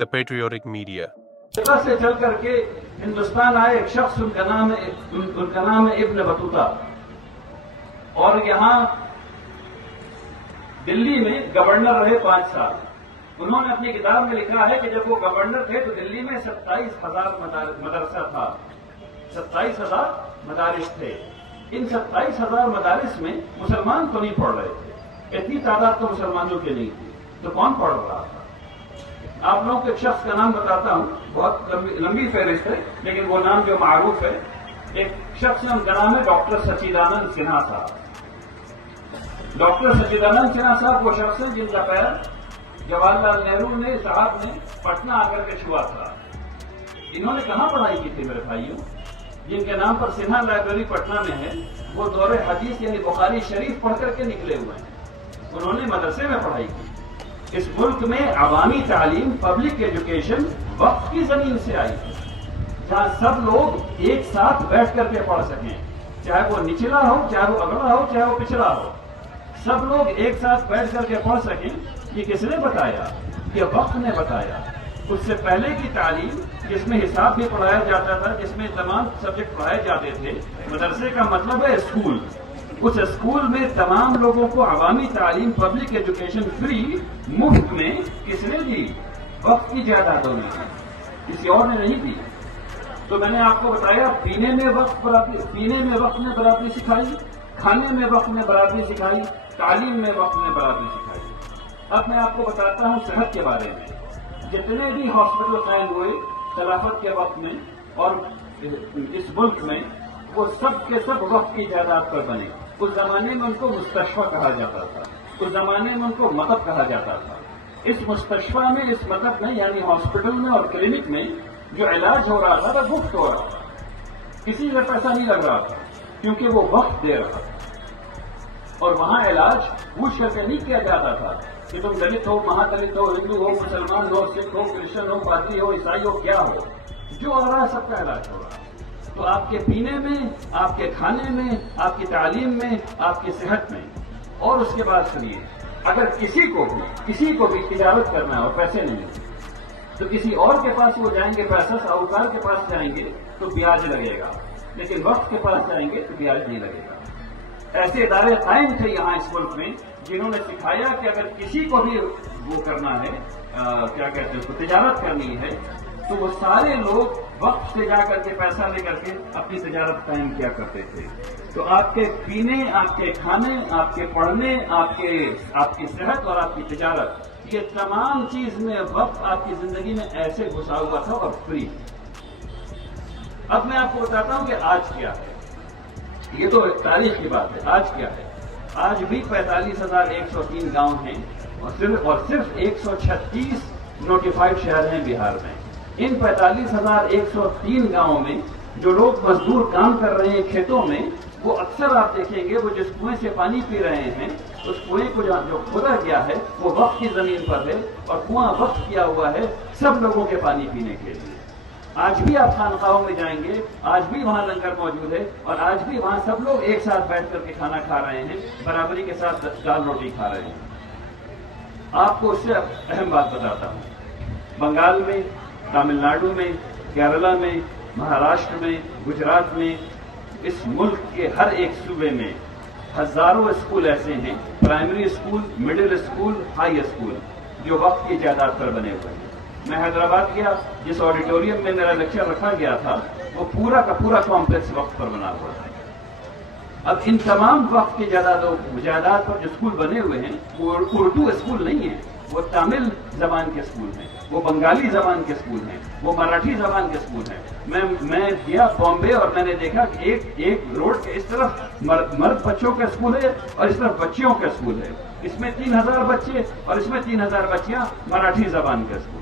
the patriotic media. سے چل کر کے ہندوستان آئے ایک شخص، ان کا نام ہے ابن بطوطہ، اور یہاں دلی میں گورنر رہے 5 سال۔ انہوں نے اپنی کتاب میں لکھا ہے کہ جب وہ گورنر تھے تو دلی میں 27,000 مدرسہ تھا، 27,000 مدارس تھے۔ ان 27,000 مدارس میں مسلمان تو نہیں پڑھ رہے تھے، اتنی تعداد تو مسلمانوں کی نہیں تھی، تو کون پڑھ رہا تھا؟ آپ لوگوں کو ایک شخص کا نام بتاتا ہوں، بہت لمبی فہرست ہے لیکن وہ نام جو معروف ہے، ایک شخص ان کا نام ہے ڈاکٹر سچیدانند سنہا صاحب۔ ڈاکٹر سچیدانند سنہا صاحب وہ شخص ہیں جن کا پیر جواہر لال نہرو صاحب نے پٹنہ آ کر کے چھوا تھا۔ انہوں نے کہاں پڑھائی کی تھی میرے بھائیوں؟ جن کے نام پر سنہا لائبریری پٹنہ میں ہے، وہ دور حدیث یعنی بخاری شریف پڑھ کر کے نکلے ہوئے ہیں، انہوں نے مدرسے میں پڑھائی کی۔ اس ملک میں عوامی تعلیم، پبلک ایجوکیشن وقف کی زمین سے آئی ہے، جہاں سب لوگ ایک ساتھ بیٹھ کر کے پڑھ سکیں، چاہے وہ نچلا ہو، چاہے وہ اگلا ہو، چاہے وہ پچھڑا ہو، سب لوگ ایک ساتھ بیٹھ کر کے پڑھ سکیں۔ یہ کس نے بتایا؟ یہ وقت نے بتایا۔ اس سے پہلے کی تعلیم جس میں حساب بھی پڑھایا جاتا تھا، جس میں تمام سبجیکٹ پڑھائے جاتے تھے، مدرسے کا مطلب ہے اسکول، اس اسکول میں تمام لوگوں کو عوامی تعلیم، پبلک ایجوکیشن فری مفت میں کس نے دی؟ وقت کی جائیدادوں نے، کسی اور نے نہیں دی۔ تو میں نے آپ کو بتایا پینے میں وقت نے برابری سکھائی، کھانے میں وقت نے برابری سکھائی، تعلیم میں وقت نے برابری سکھائی۔ اب میں آپ کو بتاتا ہوں صحت کے بارے میں۔ جتنے بھی ہاسپٹل قائم ہوئے خلافت کے وقت میں اور اس ملک میں، وہ سب کے سب وقت کی جائیداد پر بنے۔ اس زمانے میں ان کو مستشفیٰ کہا جاتا تھا، اس زمانے میں ان کو مطب کہا جاتا تھا۔ اس مستشفیٰ میں، اس مطب میں یعنی ہاسپٹل میں اور کلینک میں جو علاج ہو رہا تھا وہ مفت ہو رہا تھا، کسی سے پیسہ نہیں لگ رہا تھا، کیونکہ وہ وقت دے رہا تھا۔ اور وہاں علاج پوچھ کر کے نہیں کیا جاتا تھا کہ تم دلت ہو، مہا دلت ہو، ہندو ہو، مسلمان ہو، سکھ ہو، کرسچن ہو، پادری ہو، عیسائی ہو، کیا ہو، جو آ رہا ہے سب کا علاج ہو رہا ہے۔ تو آپ کے پینے میں، آپ کے کھانے میں، آپ کی تعلیم میں، آپ کی صحت میں۔ اور اس کے بعد سنیے، اگر کسی کو بھی تجارت کرنا ہے اور پیسے نہیں ہیں تو کسی اور کے پاس وہ جائیں گے، پیسہ ساہوکار کے پاس جائیں گے تو بیاج لگے گا، لیکن وقت کے پاس جائیں گے تو بیاج نہیں لگے گا۔ ایسے ادارے قائم تھے یہاں اس ملک میں جنہوں نے سکھایا کہ اگر کسی کو بھی وہ کرنا ہے، کیا کہتے ہیں اس کو، تجارت کرنی ہے، تو وہ سارے لوگ وقت سے جا کر کے پیسہ لے کر کے اپنی تجارت قائم کیا کرتے تھے۔ تو آپ کے پینے، آپ کے کھانے، آپ کے پڑھنے، آپ کی صحت اور آپ کی تجارت، یہ تمام چیز میں وقت آپ کی زندگی میں ایسے گھسا ہوا تھا اور فری۔ اب میں آپ کو بتاتا ہوں کہ آج کیا ہے۔ یہ تو ایک تاریخ کی بات ہے، آج کیا ہے؟ آج بھی 45,103 گاؤں ہیں اور صرف 136 نوٹیفائڈ شہر ہیں بہار میں۔ ان 45,103 گاؤں میں جو لوگ مزدور کام کر رہے ہیں کھیتوں میں، وہ اکثر آپ دیکھیں گے وہ جس کنویں سے پانی پی رہے ہیں، اس کنویں کو جو کھودا گیا ہے وہ وقف کی زمین پر ہے، اور کنواں وقف کیا ہوا ہے سب لوگوں کے پانی پینے کے لیے۔ آج بھی آپ خانقاہوں میں جائیں گے، آج بھی وہاں لنگر موجود ہے، اور آج بھی وہاں سب لوگ ایک ساتھ بیٹھ کر کے کھانا کھا رہے ہیں، برابری کے ساتھ دال روٹی کھا رہے ہیں۔ آپ کو اس سے اہم بات بتاتا ہوں، بنگال میں، تامل ناڈو میں، کیرلا میں، مہاراشٹر میں، گجرات میں، اس ملک کے ہر ایک صوبے میں ہزاروں اسکول ایسے ہیں، primary school, middle school, high school, جو وقت کی جائیداد پر بنے ہوئے ہیں۔ میں حیدرآباد گیا، جس آڈیٹوریم میں میرا لیکچر رکھا گیا تھا وہ پورا کا پورا کمپلیکس وقت پر بنا ہوا تھا۔ اب ان تمام وقت کی جائیداد پر جو اسکول بنے ہوئے ہیں وہ اردو اسکول نہیں ہیں، وہ تامل زبان کے اسکول ہیں، وہ بنگالی زبان کے اسکول ہیں، وہ مراٹھی زبان کے اسکول ہیں۔ میں گیا بامبے اور میں نے دیکھا کہ ایک روڈ کے اس طرف مرد بچوں کا اسکول ہے اور اس طرف بچیوں کا اسکول ہے، اس میں 3,000 بچے اور اس میں 3,000 بچیاں مراٹھی زبان کا اسکول،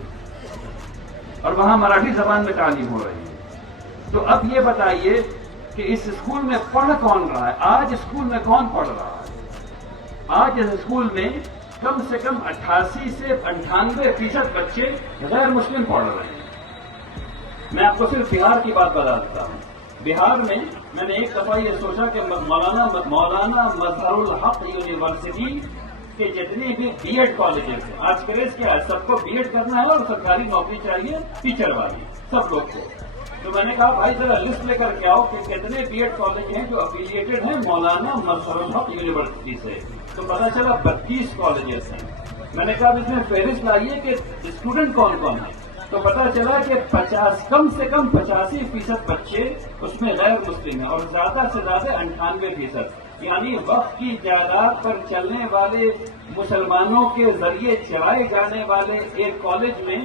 اور وہاں مراٹھی زبان میں تعلیم ہو رہی ہے۔ تو اب یہ بتائیے کہ اس اسکول میں پڑھ کون رہا ہے؟ آج اسکول میں کون پڑھ رہا ہے؟ آج اس اسکول میں کم سے کم 88 سے 98% بچے غیر مسلم پڑھ رہے ہیں۔ میں آپ کو صرف بہار کی بات بتا دیتا ہوں۔ بہار میں نے ایک دفعہ یہ سوچا کہ مولانا مظہر الحق یونیورسٹی کہ جتنی بھی بی ایڈ کالجز ہیں، آج کریز کیا ہے، سب کو بی ایڈ کرنا ہے اور سرکاری نوکری چاہیے ٹیچر والی، سب لوگ کو. تو میں نے کہا بھائی ذرا لسٹ لے کر کے آؤ کہ کتنے بی ایڈ کالج ہیں جو افیلیٹڈ ہیں مولانا مظہر الحق یونیورسٹی سے. تو پتا چلا 32 کالجز ہیں. میں نے کہا اس میں فہرست لائیے کہ اسٹوڈنٹ کون کون ہیں. تو پتا چلا کہ کم سے کم 85% بچے اس میں غیر مسلم ہیں اور زیادہ سے زیادہ 98%. یعنی وقت کی جائیداد پر چلنے والے مسلمانوں کے ذریعے چلائے جانے والے ایک کالج میں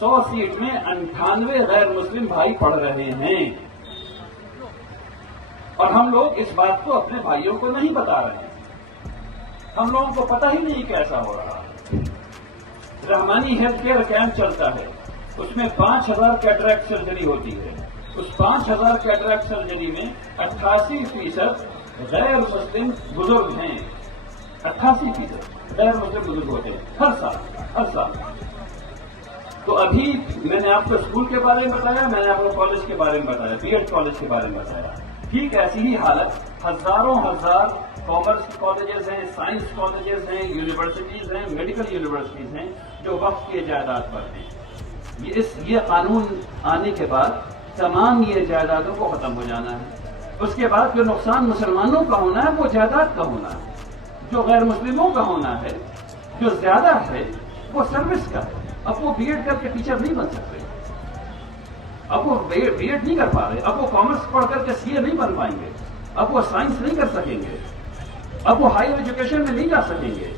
100 سیٹ میں 98 غیر مسلم بھائی پڑھ رہے ہیں. اور ہم لوگ اس بات کو اپنے بھائیوں کو نہیں بتا رہے ہیں. ہم لوگوں کو پتہ ہی نہیں کیسا ہو رہا. رحمانی ہیلتھ کیئر کیمپ چلتا ہے، اس میں 5000 کیٹریکٹ سرجری ہوتی ہے. اس 5000 کیٹریکٹ سرجری میں 88% غیر مسلم بزرگ ہیں. 88% غیر مسلم بزرگ ہوتے ہیں ہر سال. تو ابھی میں نے آپ کو اسکول کے بارے میں بتایا، میں نے آپ کو کالج کے بارے میں بتایا، بی ایڈ کالج کے بارے میں بتایا. ٹھیک ایسی ہی حالت ہزاروں کامرس کالجز ہیں، سائنس کالجز ہیں، یونیورسٹیز ہیں، میڈیکل یونیورسٹیز ہیں جو وقف کی جائیداد پر ہیں. یہ قانون آنے کے بعد تمام یہ جائیدادوں کو ختم ہو جانا ہے. اس کے بعد جو نقصان مسلمانوں کا ہونا ہے وہ جائیداد کا ہونا ہے، جو غیر مسلموں کا ہونا ہے جو زیادہ ہے وہ سروس کا ہے. اب وہ بی ایڈ کر کے ٹیچر نہیں بن سکتے، اب وہ بی ایڈ نہیں کر پا رہے، اب وہ کامرس پڑھ کر کے سی اے نہیں بن پائیں گے، اب وہ سائنس نہیں کر سکیں گے، اب وہ ہائر ایجوکیشن میں نہیں جا سکیں گے.